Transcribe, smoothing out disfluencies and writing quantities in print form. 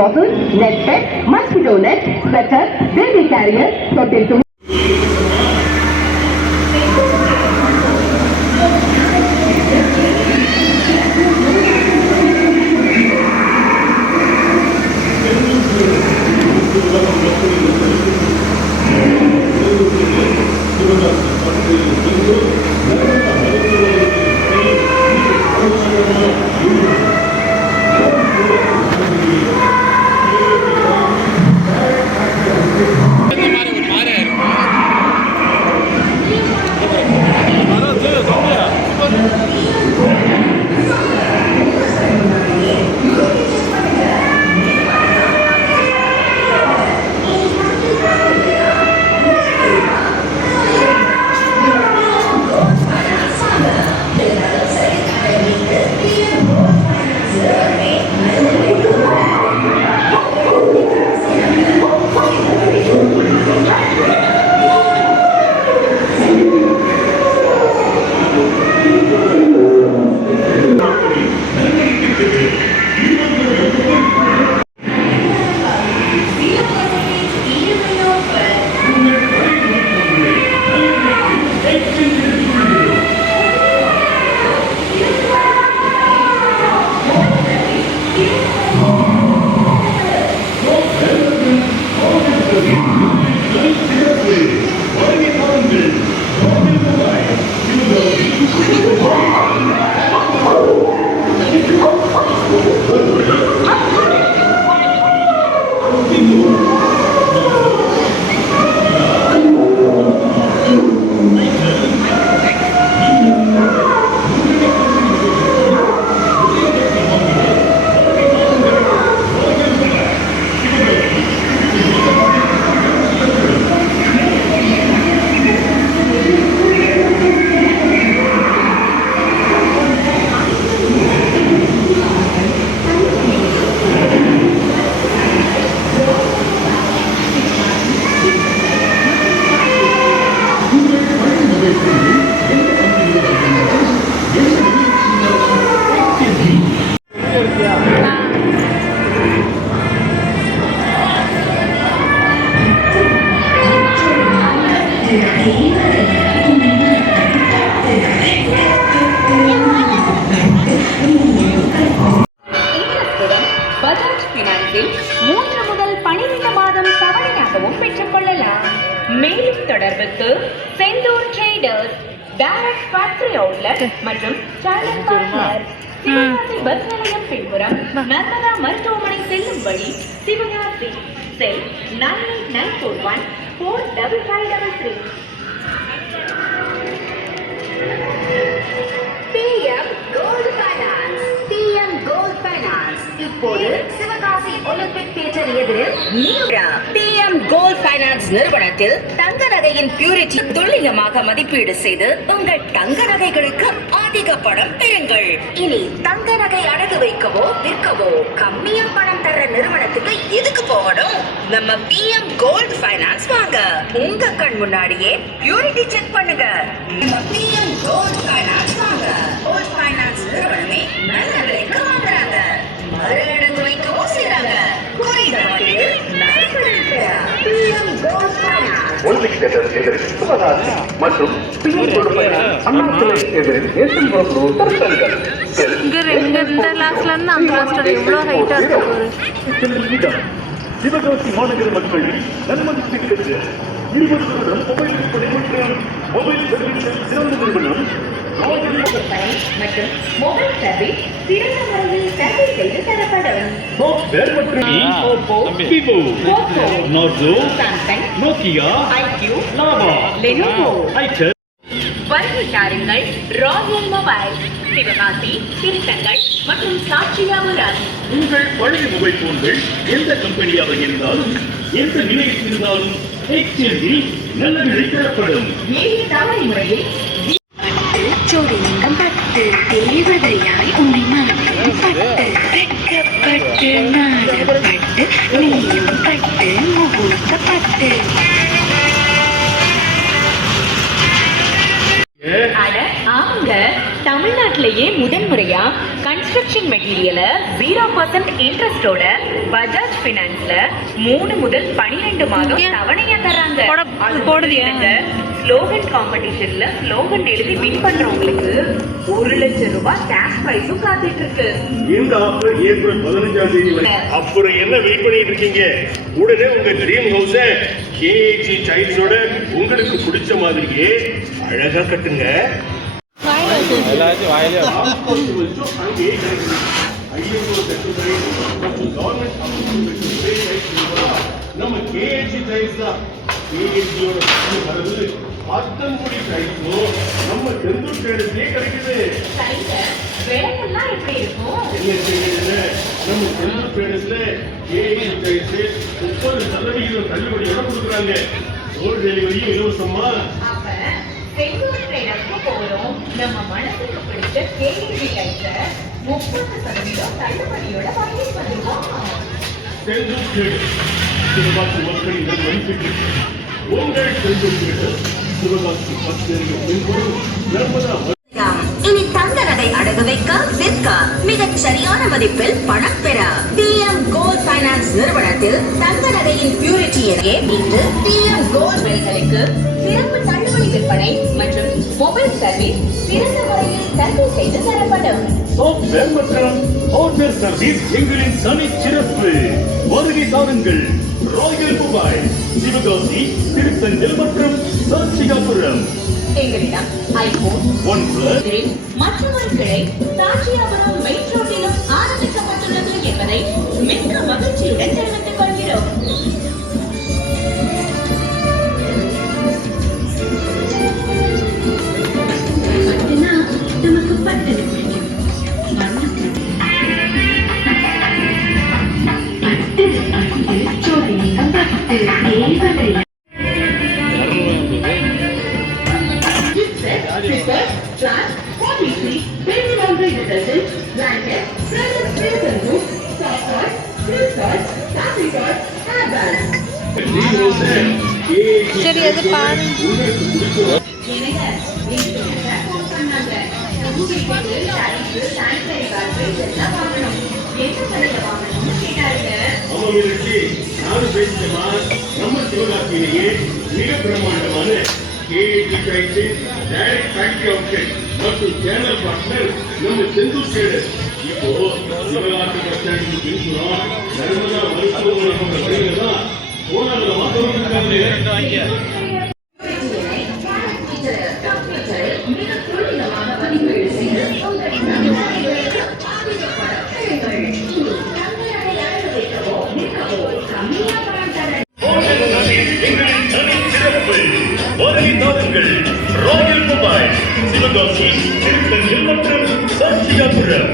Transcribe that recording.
bottles, net pet, mosquito net, sweater, baby carrier, hotel to Bajaj பினான்சில் 3 முதல் 12 மாதம் தவணையாகவும் பெற்றுக்கொள்ளலாம். மேலும் தொடர்புக்கு Senthur traders, direct factory outlet மற்றும் சேனல் பார்ட்னர், சிவகாசி பஸ் நிலையம் பின்புறம் நர்மதா மருத்துவமனை செல்லும் வழி, Sivakasi. Cell 9894145533. PM gold finance. PM gold finance இப்போது சிவகாசி ஒலிம்பிக் தியேட்டர் எதிரில் பிஎம் கோல்ட் ஃபைனான்ஸ் நிறுவனத்தில் தங்க நகையின் பியூரிட்டி துல்லியமாக மதிப்பீடு செய்து உங்கள் தங்க நகைகளுக்கு அதிக பணம் பெறுங்கள். இனி தங்க நகை அடகு வைக்கவோ விற்கவோ கம்மியா பணம் தர நிறுவனத்துக்கு எதுக்கு போகணும்? நம்ம பிஎம் கோல்ட் ஃபைனான்ஸ் வாங்க. உங்க கண் முன்னாடியே பியூரிட்டி செக் பண்ணுங்க. பிஎம் கோல்ட் ஃபைனான்ஸ் வாங்க. கோல்ட் ஃபைனான்ஸ் நிறுவனமே நல்ல விலைக்கு வாங்குறாங்க. மறு அடகு வைக்கவோ செய்றாங்க. குறைந்த வட்டியில் PM gold finance. Olympic theatre எதிரில் சிவகாசி மற்றும் பிஎம் கோல்ட் ஃபைனான்ஸ் அண்ணா சிலை எதிரில் நேஷன் ரோட் ரோட் தரங்கள். இந்த கிளாஸ்ல இருந்து அந்த கிளாஸ் எவ்வளவு ஹைட்டா இருக்கு. சிவகாசி மாநகர மக்கள் நன்மதிப்பிற்கு 20 வருடம் மொபைல் விற்பனை மற்றும் மொபைல் சர்வீஸ் சிறந்த நிறுவனம் மற்றும் மொபைல் சர்வீஸ் சிறந்த முறையில் சர்வீஸ் செய்து தரப்படும். சாஃப்ட்வேர் மற்றும் Oppo, Vivo, Poco, Narzo, Samsung, Nokia, IQ, Lava, Lenovo. Itel. வருகை தாருங்கள். ராயல் மொபைல், சிவகாசி, திருத்தங்கள் மற்றும் சாட்சியாபுரம். உங்கள் பழைய மொபைல் போன்கள் எந்த கம்பெனியாக இருந்தாலும் எந்த நிலையில் இருந்தாலும் எக்ஸ்சேஞ்சில் நல்ல விலை தரப்படும். எளிய தவணை முறையில் ஜோடிலிங்கம் பட்டு தேவதையாய் உன்னை மனதில் பட்டு வெட்கப்பட்டு நாடப்பட்டு நீயும் பட்டு முகூர்த்தப்பட்டு. அட ஆமாங்க, தமிழ்நாட்டுல தமிழ்நாட்டிலேயே முதன்முறையா கன்ஸ்ட்ரக்ஷன் மெட்டீரியலை 0% இன்ட்ரெஸ்டோட பஜாஜ் ஃபினான்ஸ்ல 3 முதல் 12 மாதம் தவணையா தர்றாங்க. ஸ்லோகன் காம்படிஷன்ல ஸ்லோகன் எழுதி வின் பண்றவங்களுக்கு 1 லட்சம் ரூபாய் கேஷ் பிரைஸும் காத்துட்டு இருக்கு. இந்த ஆஃபர் ஏப்ரல் 15ஆம் தேதி வரை. அப்புறம் என்ன வெயிட் பண்ணிட்டு இருக்கீங்க? உடனே உங்க ட்ரீம் ஹவுஸ கேஜி சைல்ட்ஸோட உங்களுக்கு பிடிச்ச மாதிரியே அழகா கட்டுங்க. நம்ம கேஜி சைல்ட்ஸ் தான் அத்தன்குடி சைல்ட்ஸும் நம்ம செந்தூர் பேருக்கே கிடைக்குது. விலையெல்லாம் எப்படி இருக்கும்? நம்ம செந்தூர் பேருஸ்ல கேஜி சைல்ட்ஸ் 30% தள்ளுபடியோட கொடுக்குறாங்க. டோர் டெலிவரியும் இலவசமா. நம்ம மனசுக்கு பிடிச்ச கேள்வி 30% தள்ளுபடியோட வாங்கிட்டு வந்துருவோம். சிவகாசி மக்களின் மதிப்பிற்கு உங்கள் செந்தூர் சிவகாசி 10 நர்மதா. இனி தங்க நகை அடகு வைக்க விற்க மிகச் சரியான மதிப்பில் பணம் பெற டிஎம் கோல்ட் பைனான்ஸ் நிறுவனத்தில் தங்க நகையின் பியூரிட்டி என இன்று டிஎம் கோல்ட் நகைகளுக்கு சிறப்பு தள்ளுபடி விற்பனை மற்றும் மொபைல் சர்வீஸ் சிறந்த முறையில் சர்வீஸ் செய்து தரப்படும். சாஃப்ட்வேர் மற்றும் ஹார்ட்வேர் சர்வீஸ் எங்களின் தனி சிறப்பு. வருகை தாருங்கள். ராயல் மொபைல் சிவகாசி, திருத்தஞ்சல் மற்றும் சாட்சியாபுரம். எங்களிடம் ஐபோன், OnePlus மற்றொரு கிளை சாட்சியாபுரம் மெயின் ரோட்டிலும் ஆரம்பிக்கப்பட்டுள்ளது என்பதை மிக்க மகிழ்ச்சியுடன் தெரிவித்துக் கொள்கிறோம். நமக்கு பட்டு பிடிக்கும். பட்டு அன்பு சோதினிகம் பட்டு தேவதை. Flat 43 baby laundry detergent, blanket, present room, soft toys, silk toys, fabric toys, handbags. சரி அது பாரு. நானும் பேசிட்டமா. நம்ம சிவகாசியிலேயே மிக பிரமாண்டமான KG child's direct factory outlet மற்றும் சேனல் பார்ட்னர் நம்ம செந்தூர் சேடு. இப்போ சிவகாசி பஸ் ஸ்டாண்டுக்கு பின்புறம் நர்மதா மருத்துவமனை வழியில தான் போனாங்க வாங்க. ராயல் மொபைல் சிவகாசி, திருத்தஞ்சல் மற்றும் சாட்சியாபுரம்.